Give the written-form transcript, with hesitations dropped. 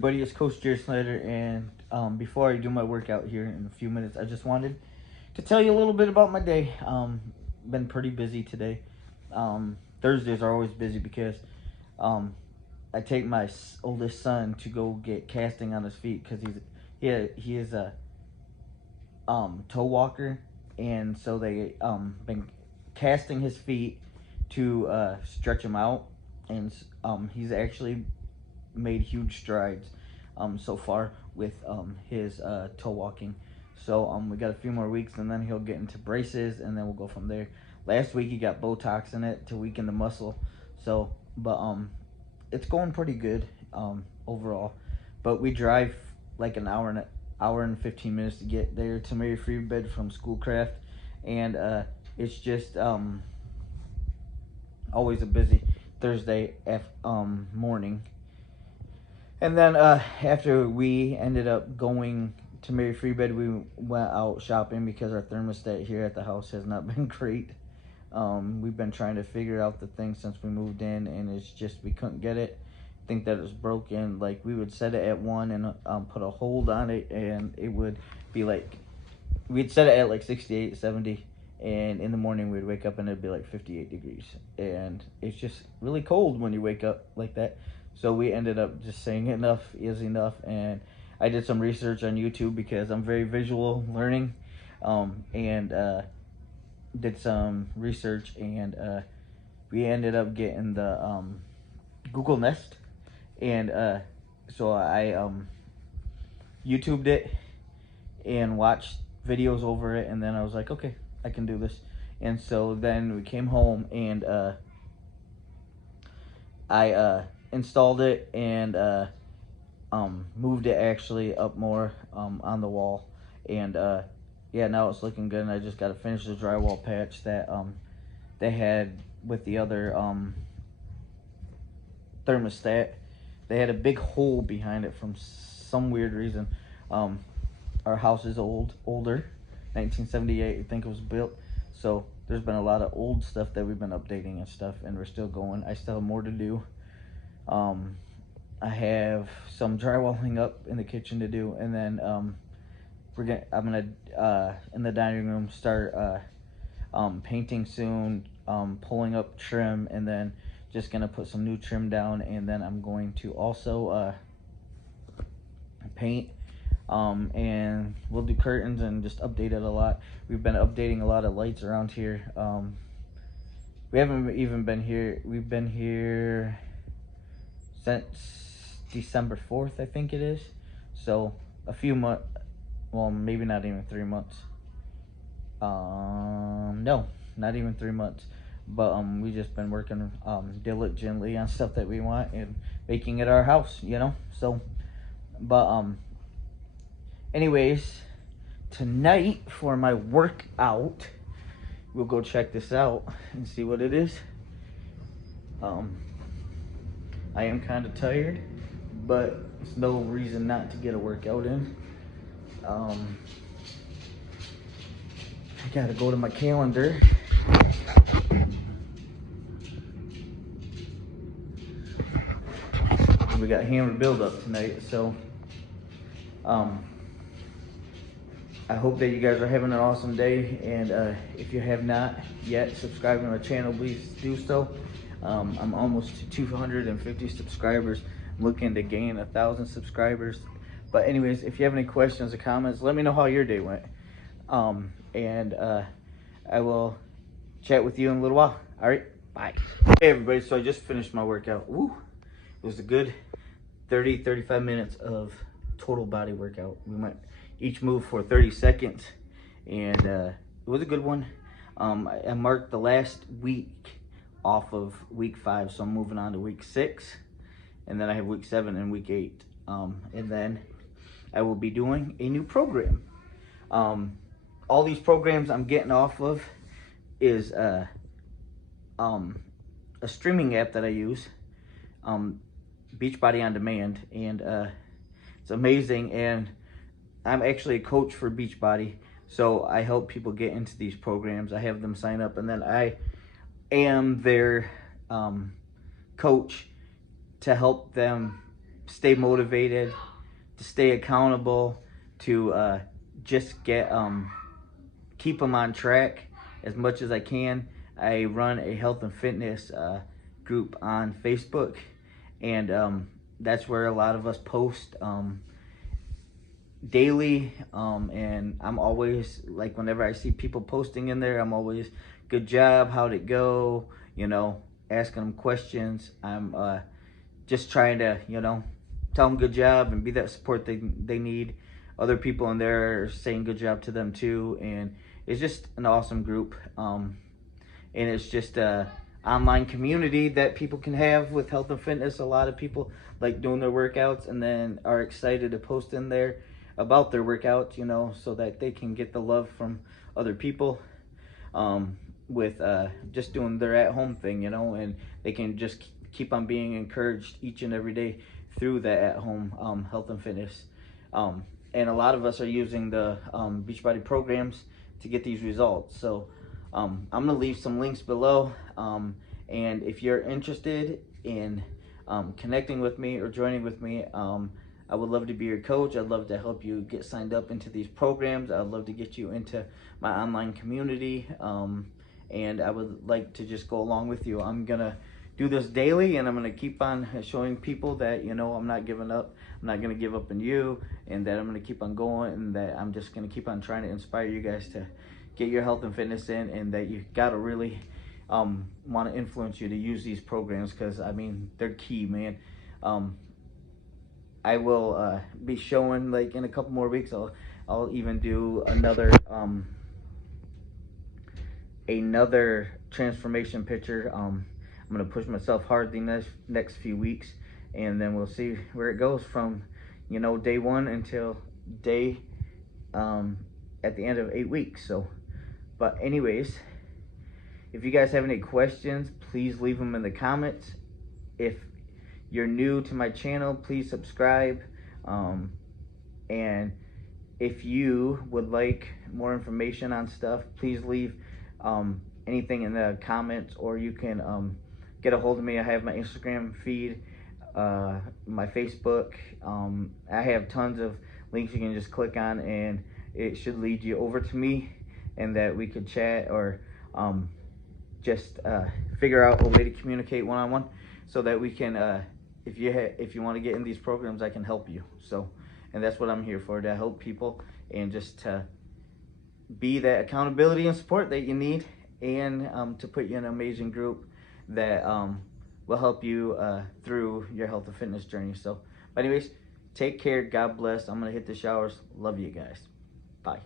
Buddy, it's Coach Jared Snyder, and before I do my workout here in a few minutes, I just wanted to tell you a little bit about my day. Been pretty busy today. Thursdays are always busy because um, I take my oldest son to go get casting on his feet because he is a toe walker, and so they been casting his feet to stretch him out, and he's actually made huge strides so far with his toe walking. So we got a few more weeks, and then he'll get into braces, and then we'll go from there. Last week he got Botox in it to weaken the muscle. So, but it's going pretty good overall. But we drive like an hour and 15 minutes to get there to Mary Free Bed from Schoolcraft, and it's just always a busy Thursday morning. And then after we ended up going to Mary Free Bed, we went out shopping because our thermostat here at the house has not been great. We've been trying to figure out the thing since we moved in, and it's just we couldn't get it. Think that it was broken. Like, we would set it at 1 and put a hold on it, and it would be like, we'd set it at like 68, 70, and in the morning we'd wake up and it'd be like 58 degrees, and it's just really cold when you wake up like that. So we ended up just saying enough is enough, and I did some research on YouTube because I'm very visual learning, and did some research, and we ended up getting the Google Nest, and so I YouTubed it and watched videos over it, and then I was like, okay, I can do this. And so then we came home, and I installed it, and moved it actually up more on the wall, and yeah, now it's looking good. And I just got to finish the drywall patch that they had with the other thermostat. They had a big hole behind it from some weird reason. Our house is older, 1978 I think it was built, so there's been a lot of old stuff that we've been updating and stuff, and we're still going. I still have more to do. I have some drywalling up in the kitchen to do, and then I'm gonna in the dining room start painting soon, pulling up trim, and then just gonna put some new trim down, and then I'm going to also paint, and we'll do curtains and just update it a lot. We've been updating a lot of lights around here. We haven't even been here. We've been here since December 4th, I think it is. So a few months, well, maybe not even 3 months. No, not even 3 months. But we just been working diligently on stuff that we want and making it our house, you know. So, but anyways, tonight for my workout, we'll go check this out and see what it is. I am kind of tired, but it's no reason not to get a workout in. I gotta go to my calendar. We got hammer build up tonight, so I hope that you guys are having an awesome day, and if you have not yet subscribed to my channel, please do so. I'm almost to 250 subscribers. I'm looking to gain 1,000 subscribers. But anyways, if you have any questions or comments, let me know how your day went, and I will chat with you in a little while. All right, bye. Hey everybody, so I just finished my workout. Woo! It was a good 30-35 minutes of total body workout. We went each move for 30 seconds, and it was a good one. I marked the last week off of week 5, so I'm moving on to week 6, and then I have week 7 and week 8, and then I will be doing a new program. All these programs I'm getting off of is a streaming app that I use, Beachbody on Demand, and it's amazing. And I'm actually a coach for Beachbody, so I help people get into these programs. I have them sign up, and then I am their coach to help them stay motivated, to stay accountable, to just get keep them on track as much as I can. I run a health and fitness group on Facebook, and that's where a lot of us post daily, and I'm always like, whenever I see people posting in there, I'm always, good job, how'd it go, asking them questions. I'm just trying to tell them good job and be that support they need. Other people in there are saying good job to them too, and it's just an awesome group. And it's just a online community that people can have with health and fitness. A lot of people like doing their workouts and then are excited to post in there about their workouts, so that they can get the love from other people, with just doing their at-home thing, and they can just keep on being encouraged each and every day through that at-home health and fitness. And a lot of us are using the Beachbody programs to get these results. So I'm gonna leave some links below, and if you're interested in connecting with me or joining with me, I would love to be your coach. I'd love to help you get signed up into these programs. I'd love to get you into my online community, and I would like to just go along with you. I'm gonna do this daily, and I'm gonna keep on showing people that I'm not giving up. I'm not gonna give up on you, and that I'm gonna keep on going, and that I'm just gonna keep on trying to inspire you guys to get your health and fitness in, and that you gotta really want to influence you to use these programs, because I mean, they're key, man. I will be showing, like, in a couple more weeks, I'll even do another transformation picture. I'm gonna push myself hard the next few weeks, and then we'll see where it goes from day one until day at the end of 8 weeks. So, but anyways, if you guys have any questions, please leave them in the comments. If you're new to my channel, please subscribe, and if you would like more information on stuff, please leave anything in the comments, or you can get a hold of me. I have my Instagram feed, my Facebook. I have tons of links you can just click on, and it should lead you over to me, and that we could chat, or just figure out a way to communicate one-on-one, so that we can, if you want to get in these programs, I can help you. So, and that's what I'm here for, to help people, and just to be that accountability and support that you need, and to put you in an amazing group that will help you through your health and fitness journey. So, but anyways, take care. God bless. I'm gonna hit the showers. Love you guys. Bye.